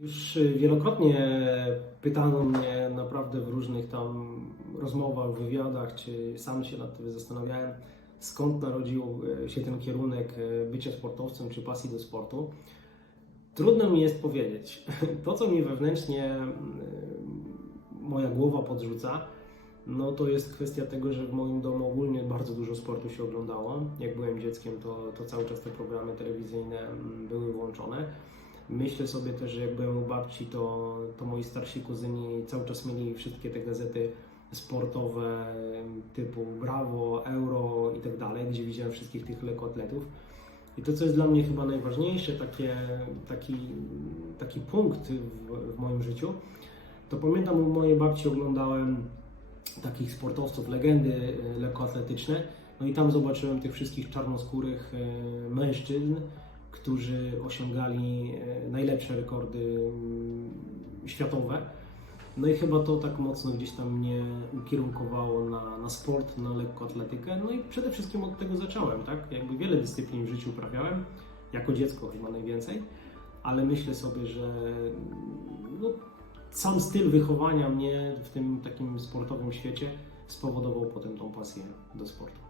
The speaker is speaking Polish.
Już y, wielokrotnie pytano mnie naprawdę w różnych tam rozmowach, wywiadach, czy sam się nad tym zastanawiałem, skąd narodził y, się ten kierunek y, bycia sportowcem czy pasji do sportu. Trudno mi jest powiedzieć. To, co mi wewnętrznie moja głowa podrzuca, no to jest kwestia tego, że w moim domu ogólnie bardzo dużo sportu się oglądało. Jak byłem dzieckiem, to, to cały czas te programy telewizyjne mm, były włączone. Myślę sobie też, że jak byłem u babci, to, to moi starsi kuzyni cały czas mieli wszystkie te gazety sportowe typu Bravo, Euro i tak dalej, gdzie widziałem wszystkich tych lekkoatletów. I to, co jest dla mnie chyba najważniejsze, takie, taki, taki punkt w, w moim życiu, to pamiętam u mojej babci oglądałem takich sportowców, legendy e, lekkoatletyczne, no i tam zobaczyłem tych wszystkich czarnoskórych e, mężczyzn, którzy osiągali e, najlepsze rekordy mm, światowe. No i chyba to tak mocno gdzieś tam mnie ukierunkowało na, na sport, na lekkoatletykę. No i przede wszystkim od tego zacząłem, tak? Jakby wiele dyscyplin w życiu uprawiałem, jako dziecko chyba najwięcej, ale myślę sobie, że no, sam styl wychowania mnie w tym takim sportowym świecie spowodował potem tą pasję do sportu.